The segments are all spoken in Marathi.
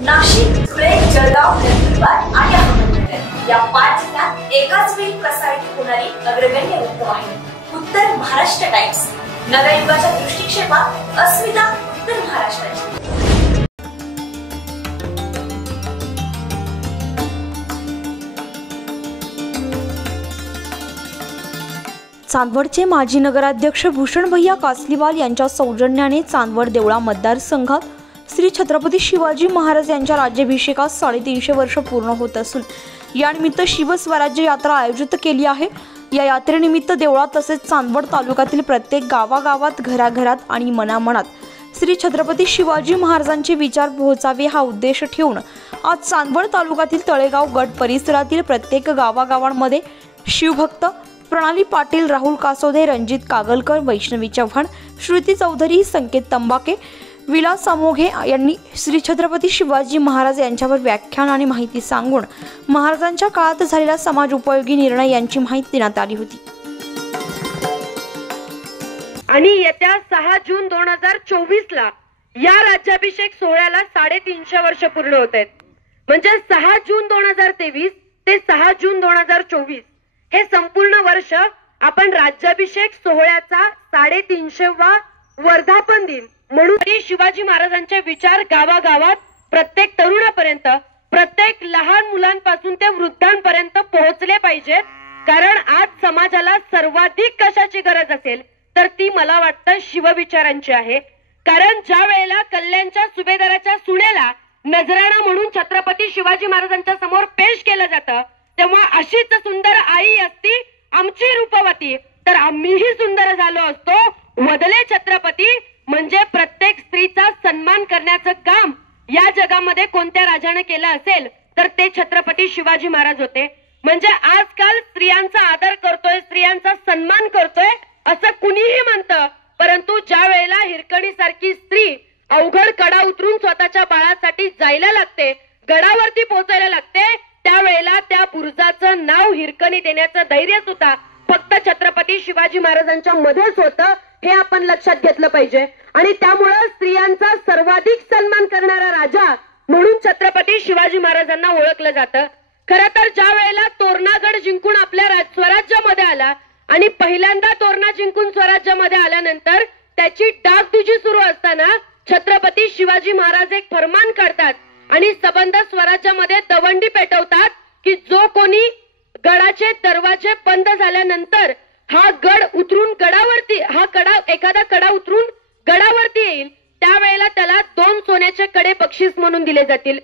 नाशिक, धुळे, जळगाव, नंदुरबार आणि अहमदनगर या 5 जिल्ह्यात एकाच वेळी प्रसारित होणारी अग्रगण्य वृत्तवाहिनी उत्तर महाराष्ट्र टाइम्स. नव्या युगाच्या दृष्टिक्षेपात अस्मिता उत्तर महाराष्ट्राची. चांदवडचे माजी नगराध्यक्ष भूषण भैया कासलीवाल यांच्या सौजन्याने चांदवड देवळा मतदारसंघात श्री छत्रपती शिवाजी महाराज यांच्या राज्याभिषेकास 350 वर्ष पूर्ण होत असून यानिमित्त शिवस्वराज्य यात्रा आयोजित केली आहे. या यात्रेनिमित्त देवळा तसेच चांदवड तालुक्यातील प्रत्येक गावागावात घराघरात आणि मनामनात श्री छत्रपती शिवाजी महाराजांचे विचार पोहोचावे हा उद्देश ठेवून आज चांदवड तालुक्यातील तळेगाव गट परिसरातील प्रत्येक गावागावांमध्ये शिवभक्त प्रणाली पाटील, राहुल कासोदे, रणजित कागलकर, वैष्णवी चव्हाण, श्रुती चौधरी, संकेत तंबाके, विलास अमोघे यांनी श्री छत्रपती शिवाजी महाराज यांच्यावर व्याख्यान आणि माहिती सांगून महाराजांच्या काळात झालेल्या समाज उपयोगी निर्णय यांची माहिती देण्यात आली होती. आणि येत्या 6 जून 2024 ला या राज्याभिषेक सोहळ्याला 350 वर्ष पूर्ण होत आहेत. म्हणजे 6 जून 2023 ते 6 जून 2024 हे संपूर्ण वर्ष आपण राज्याभिषेक सोहळ्याचा 350वा वर्धापन दिन म्हणून शिवाजी महाराजांचे विचार गावागावात प्रत्येक तरुणापर्यंत, प्रत्येक लहान मुलांपासून ते वृद्धांपर्यंत पोहोचले पाहिजेत. कारण आज समाजाला सर्वाधिक कशाची गरज असेल तर ती मला वाटतं शिवविचारांची आहे. कारण ज्या वेळेला कल्याणच्या सुभेदाराच्या सुनेला नजराणा म्हणून छत्रपती शिवाजी महाराजांच्या समोर पेश केलं जातं तेव्हा अशीच सुंदर आई असती आमची रूपवती तर आम्हीही सुंदर झालो असतो. वदले छत्रपती म्हणजे प्रत्येक स्त्रीचा सन्मान करण्याचं काम या जगामध्ये कोणत्या राजाने केलं असेल तर ते छत्रपती शिवाजी महाराज होते. म्हणजे आजकाल स्त्रियांचा आदर करतोय, स्त्रियांचा सन्मान करतोय असं कुणीही म्हणतं, परंतु ज्या वेळेला हिरकणी सारखी स्त्री अवघड कडा उतरून स्वतःच्या बाळासाठी जायला लागते, गडावरती पोहोचायला लागते, त्यावेळेला त्या बुरुजाचं नाव हिरकणी देण्याचं धैर्य सुद्धा फक्त छत्रपती शिवाजी महाराजांच्या मध्येच होतं हे आपण लक्षात घेतलं पाहिजे. आणि त्यामुळे स्त्रियांचा सर्वाधिक सन्मान करणारा राजा म्हणून छत्रपती शिवाजी महाराजांना ओळखलं जातं. खरं तर ज्या वेळेला तोरणागड जिंकून आपल्या स्वराज्यामध्ये आला आणि पहिल्यांदा तोरणा जिंकून स्वराज्यामध्ये आल्यानंतर त्याची डागडुजी सुरू असताना छत्रपती शिवाजी महाराज एक फरमान काढतात आणि सबंध स्वराज्यामध्ये दवंडी पेटवतात की जो कोणी गडाचे दरवाजे बंद झाल्यानंतर हा गड उतरून गडावरती एखादा कडा उतरून गडावरती येईल त्यावेळेला त्याला 2 सोन्याचे कडे बक्षीस म्हणून दिले जातील.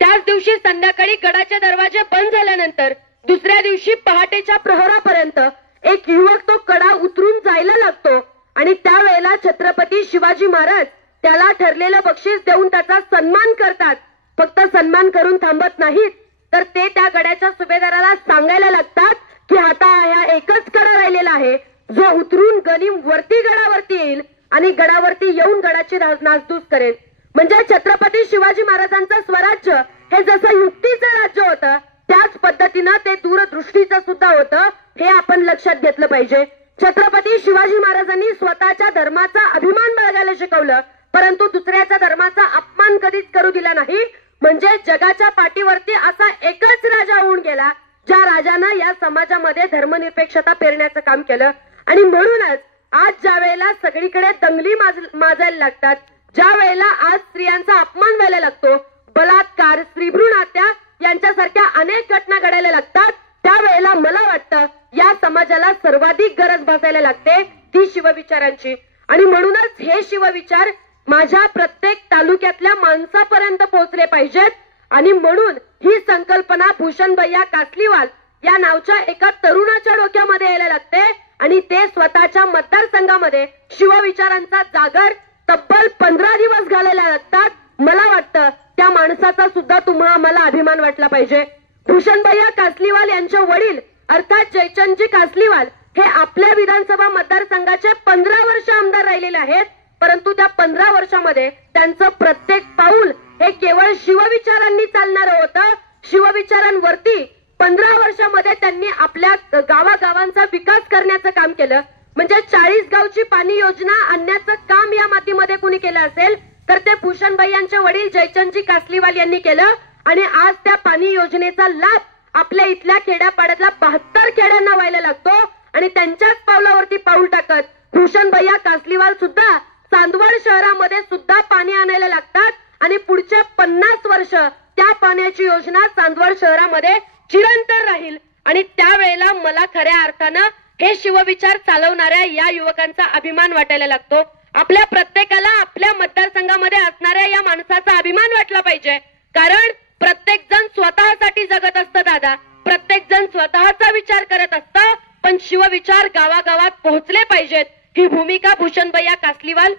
त्याच दिवशी संध्याकाळी गडाचे दरवाजे बंद झाल्यानंतर दुसऱ्या दिवशी पहाटेच्या प्रहरापर्यंत एक युवक तो कडा उतरून जायला लागतो आणि त्यावेळेला छत्रपती शिवाजी महाराज त्याला ठरलेलं बक्षीस देऊन त्याचा सन्मान करतात. फक्त सन्मान करून थांबत नाहीत तर ते त्या गडाच्या सुभेदाराला सांगायला लागतात की आता हा एकच कडा राहिलेला आहे जो उतरून गनिम वरती गडावरती येईल आणि गडावरती येऊन गडाची नासधूस करेल. म्हणजे छत्रपती शिवाजी महाराजांचं स्वराज्य हे जसं युक्तीचं राज्य होतं त्याच पद्धतीनं ते दूरदृष्टीचं सुद्धा होतं हे आपण लक्षात घेतलं पाहिजे. छत्रपती शिवाजी महाराजांनी स्वतःच्या धर्माचा अभिमान बाळगायला शिकवलं परंतु दुसऱ्याच्या धर्माचा अपमान कधीच करू दिला नाही. म्हणजे जगाच्या पाठीवरती असा एकच राजा होऊन गेला ज्या राजानं या समाजामध्ये धर्मनिरपेक्षता पेरण्याचं काम केलं. आणि म्हणूनच आज ज्या वेळेला सगळीकडे दंगली माजायला लागतात, ज्या वेळेला आज स्त्रियांचा अपमान व्हायला लागतो, बलात्कार, स्त्रीभ्रूण हत्या यांच्यासारख्या अनेक घटना घडायला लागतात, त्यावेळेला मला वाटतं या समाजाला सर्वाधिक गरज भासायला लागते ती शिवविचारांची. आणि म्हणूनच हे शिवविचार माझ्या प्रत्येक तालुक्यातल्या माणसापर्यंत पोहोचले पाहिजेत. आणि म्हणून ही संकल्पना भूषण भैया कासलीवाल या नावच्या एका तरुणाच्या डोक्यामध्ये यायला लागते आणि ते स्वतःच्या मतदारसंघामध्ये शिवविचारांचा जागर तब्बल 15 दिवस घालायला लागतात. मला वाटतं त्या माणसाचा सुद्धा आम्हाला अभिमान वाटला पाहिजे. भूषण भैया कासलीवाल यांचे वडील अर्थात जयचंदजी कासलीवाल हे आपल्या विधानसभा मतदारसंघाचे 15 वर्ष आमदार राहिलेले आहेत, परंतु त्या 15 वर्षामध्ये त्यांचं प्रत्येक पाऊल हे केवळ शिवविचारांनी चालणारं होतं. शिवविचारांवरती 15 वर्षामध्ये त्यांनी आपल्या गावागावांचा विकास करण्याचं काम केलं. म्हणजे 40 गावची पाणी योजना आणण्याचं काम या मातीमध्ये कुणी केलं असेल तर ते भूषणभाई यांचे वडील जयचंदजी कासलीवाल यांनी केलं आणि आज त्या पाणी योजनेचा लाभ आपल्या इथल्या खेड्यापाड्यातल्या 72 खेड्यांना व्हायला लागतो आणि त्यांच्याच पावलावरती पाऊल टाकत भूषणभैया कासलीवाल सुद्धा चांदवड शहरामध्ये सुद्धा पाणी आणायला लागतात आणि पुढच्या 50 वर्ष त्या पाण्याची योजना चांदवड शहरामध्ये चिरंतन राहील आणि त्यावेळेला मला खऱ्या अर्थानं हे शिवविचार चालवणाऱ्या या युवकांचा अभिमान वाटायला लागतो। आपल्या प्रत्येकाला आपल्या मतदारसंघामध्ये असणाऱ्या या माणसाचा अभिमान वाटला पाहिजे, कारण प्रत्येक जण स्वतःसाठी जगत असतं दादा, प्रत्येक जण स्वतःचा विचार करत असतं, पण शिवविचार गावागावात पोहोचले पाहिजेत ही भूमिका भूषणभैया कासलीवाल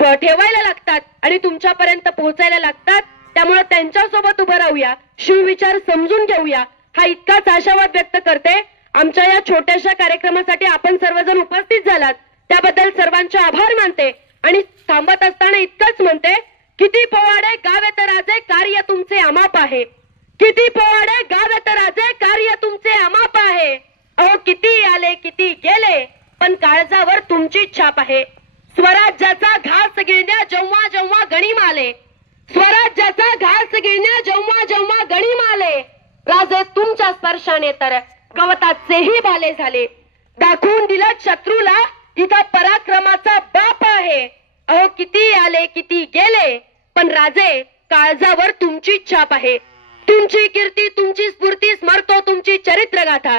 ठेवायला लागतात आणि तुमच्यापर्यंत पोहोचायला लागतात। त्यामुळे त्यांच्यासोबत उभं राहूया, शिवविचार समजून घेऊया हा इतकाच आशावाद व्यक्त करते। आमच्या या छोट्याशा कार्यक्रमासाठी आपण सर्वजण उपस्थित झालात त्याबद्दल सर्वांचे आभार मानते आणि थांबत असताना इतकंच म्हणते, किती पोवाडे गावे तर राजे कार्य तुमचे अमाप आहे, किती पोवाडे गावे तर राजे कार्य तुमचे अमाप आहे, अहो किती आले किती गेले पण काळजावर तुमची छाप आहे। स्वराज्याचा घास गिळण्या जेव्हा जेव्हा गणिम आले, स्वराज्याचा घास गिळण्या जेव्हा जेव्हा गणिम आले, राजे तुमच्या स्पर्शाने तर गवताचेही बाले झाले, दाखवून दिलं शत्रूला इथं पराक्रमाचा बाप आहे, अहो किती आले किती गेले पण राजे काळजावर तुमची छाप आहे। तुमची कीर्ती तुमची स्फूर्ती स्मरतो तुमची चरित्र गाथा,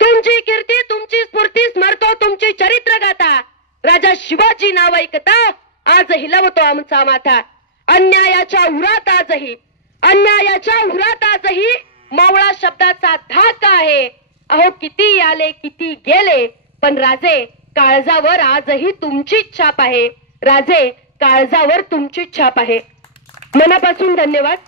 तुमची कीर्ती तुमची स्फूर्ती स्मरतो तुमची चरित्र गाथा, राजा शिवाजी नाव ऐकता आज हिलवतो आमचा माथा, अन्यायाच्या उरात आजही, अन्यायाच्या उरात आजही मावळा शब्दाचा धाक आहे, अहो किती आले किती गेले पण राजे काळजावर आजही तुमची छाप आहे, राजे काळजावर तुमची छाप आहे। मनापासून धन्यवाद।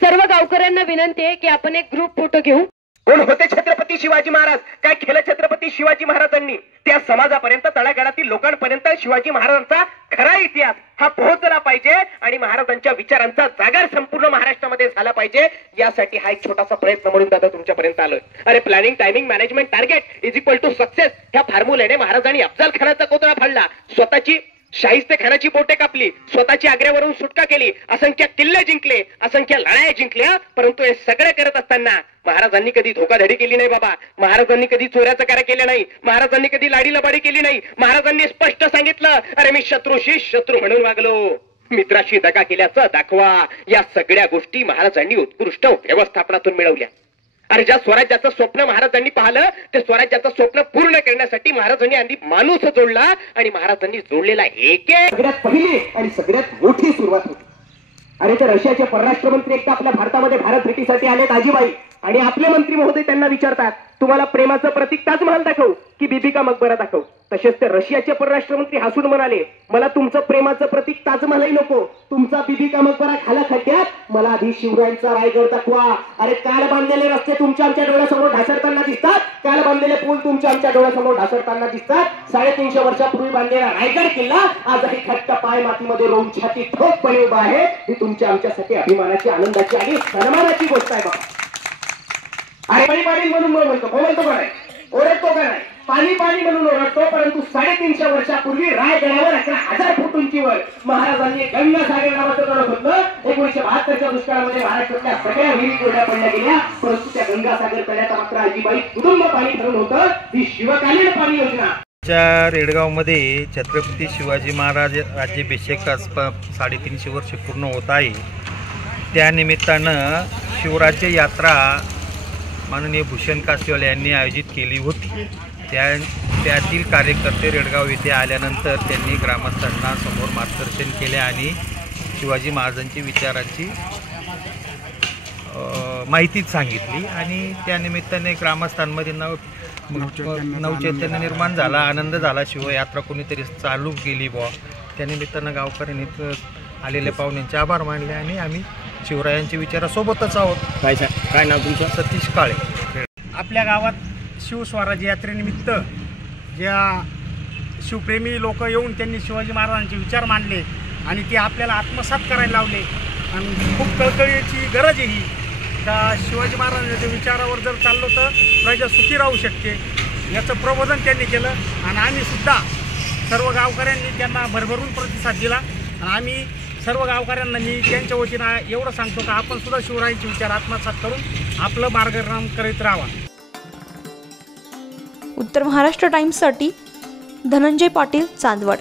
सर्व गावकऱ्यांना विनंती आहे की आपण एक ग्रुप फोटो घेऊ। कोण होते छत्रपती शिवाजी महाराज, काय केलं छत्रपती शिवाजी महाराजांनी, त्या समाजापर्यंत तळागाळातील लोकांपर्यंत शिवाजी महाराजांचा खरा इतिहास हा पोहोचला पाहिजे आणि महाराजांच्या विचारांचा जागर संपूर्ण महाराष्ट्रामध्ये झाला पाहिजे, यासाठी हा एक छोटासा प्रयत्न म्हणून दादा तुमच्यापर्यंत आलोय। अरे planning timing management target is equal to success ह्या फॉर्म्युलेने महाराजांनी अफजल खानाचा कोतरा फाडला, स्वतःची शाहिस्ते खानाची बोटे कापली, स्वतःची आग्र्यावरून सुटका केली, असंख्य किल्ले जिंकले, असंख्य लढाया जिंकल्या, परंतु हे सगळे करत असताना महाराजांनी कधी धोकाधडी केली नाही बाबा, महाराजांनी कधी चोऱ्याचं कार्य केलं नाही, महाराजांनी कधी लाडी लबाडी केली नाही, महाराजांनी स्पष्ट सांगितलं, अरे मी शत्रूशी शत्रू म्हणून वागलो, मित्राशी दगा केल्याचं दाखवा। या सगळ्या गोष्टी महाराजांनी उत्कृष्ट व्यवस्थापनातून मिळवल्या। अरे ज्या स्वराज्याचं स्वप्न महाराजांनी पाहिलं ते स्वराज्याचं स्वप्न पूर्ण करण्यासाठी महाराजांनी आधी माणूस जोडला आणि महाराजांनी जोडलेला एक सगळ्यात पहिली आणि सगळ्यात मोठी सुरुवात होती। अरे तर रशियाचे परराष्ट्र मंत्री एकदा आपल्या भारतामध्ये भारत भेटीसाठी आले ताजीबाई, आणि आपले मंत्री महोदय त्यांना विचारतात, तुम्हाला प्रेमाचं प्रतीक ताजमहल दाखवू की बीबी का मकबरा दाखवू? तसेच ते रशियाचे परराष्ट्र मंत्री हसून म्हणाले, मला तुमचं प्रेमाचं प्रतीक ताजमहलही नको, तुमचा बीबी का मकबरा खाला खड्ड्यात, मला आधी शिवरायांचा रायगड दाखवा। अरे काल बांधलेले रस्ते तुमच्या आमच्या डोळ्यासमोर ढासळताना दिसतात, काल बांधलेले पूल तुमच्या आमच्या डोळ्यासमोर ढासळताना दिसतात, 350 वर्षापूर्वी बांधलेला रायगड किल्ला आजही खट्ट पाय मातीमध्ये रोवून छाती ठोकपणे उभा आहे, ही तुमच्या आमच्यासाठी अभिमानाची आनंदाची आणि सन्मानाची गोष्ट आहे बाबा। अरे पाणी पाणी म्हणून म्हणतो का नाही, ओरडतो का नाही, पाणी पाणी म्हणून ओरडतो, परंतु 350 वर्षापूर्वी रायगडावर 11,000 फूट उंचीवर महाराजांनी गंगासागर नावाचं गड होतं। 1972च्या दुष्काळामध्ये महाराष्ट्रातल्या सगळ्या विहिरी कोरड्या पडल्या गेल्या, परंतु त्या गंगासागर तळ्यात मात्र अजिबाई कुटुंब पाणी ठरून होतं, ही शिवकालीन पाणी योजना। रेडगावमध्ये छत्रपती शिवाजी महाराज राज्याभिषेकास 350 वर्ष पूर्ण होत आहे, त्यानिमित्तानं शिवराज्य यात्रा माननीय भूषण कासलीवाल यांनी आयोजित केली होती। त्यातील कार्यकर्ते रेडगाव येथे आल्यानंतर त्यांनी ग्रामस्थांना समोर मार्गदर्शन केले आणि शिवाजी महाराजांची विचारांची माहिती सांगितली आणि त्यानिमित्ताने ग्रामस्थांमध्ये नवचैतन्य निर्माण झाला, आनंद झाला। शिवयात्रा कोणीतरी चालू केली बुवा, त्यानिमित्तानं गावकऱ्यांनी आलेल्या पाहुण्यांचे आभार मानले आणि आम्ही शिवरायांच्या विचारासोबतच आहोत। काय नाव तुमचं? सतीश काळे। आपल्या गावात शिवस्वराज्य यात्रेनिमित्त ज्या शिवप्रेमी लोक येऊन त्यांनी शिवाजी महाराजांचे विचार मांडले आणि ते आपल्याला आत्मसात करायला लावले आणि खूप कळकळीची गरज आहे ही, त्या शिवाजी महाराजांच्या विचारावर जर चाललो तर प्रजा सुखी राहू शकते, याचं प्रबोधन त्यांनी केलं आणि आम्ही सुद्धा सर्व गावकऱ्यांनी त्यांना भरभरून प्रतिसाद दिला आणि आम्ही सर्व गावकऱ्यांना मी त्यांच्या वतीनं एवढं सांगतो की आपण सुद्धा शिवरायांचे विचार आत्मसात करून आपलं मार्गक्रमण करीत राहावा. उत्तर महाराष्ट्र टाइम्ससाठी धनंजय पाटील, चांदवड.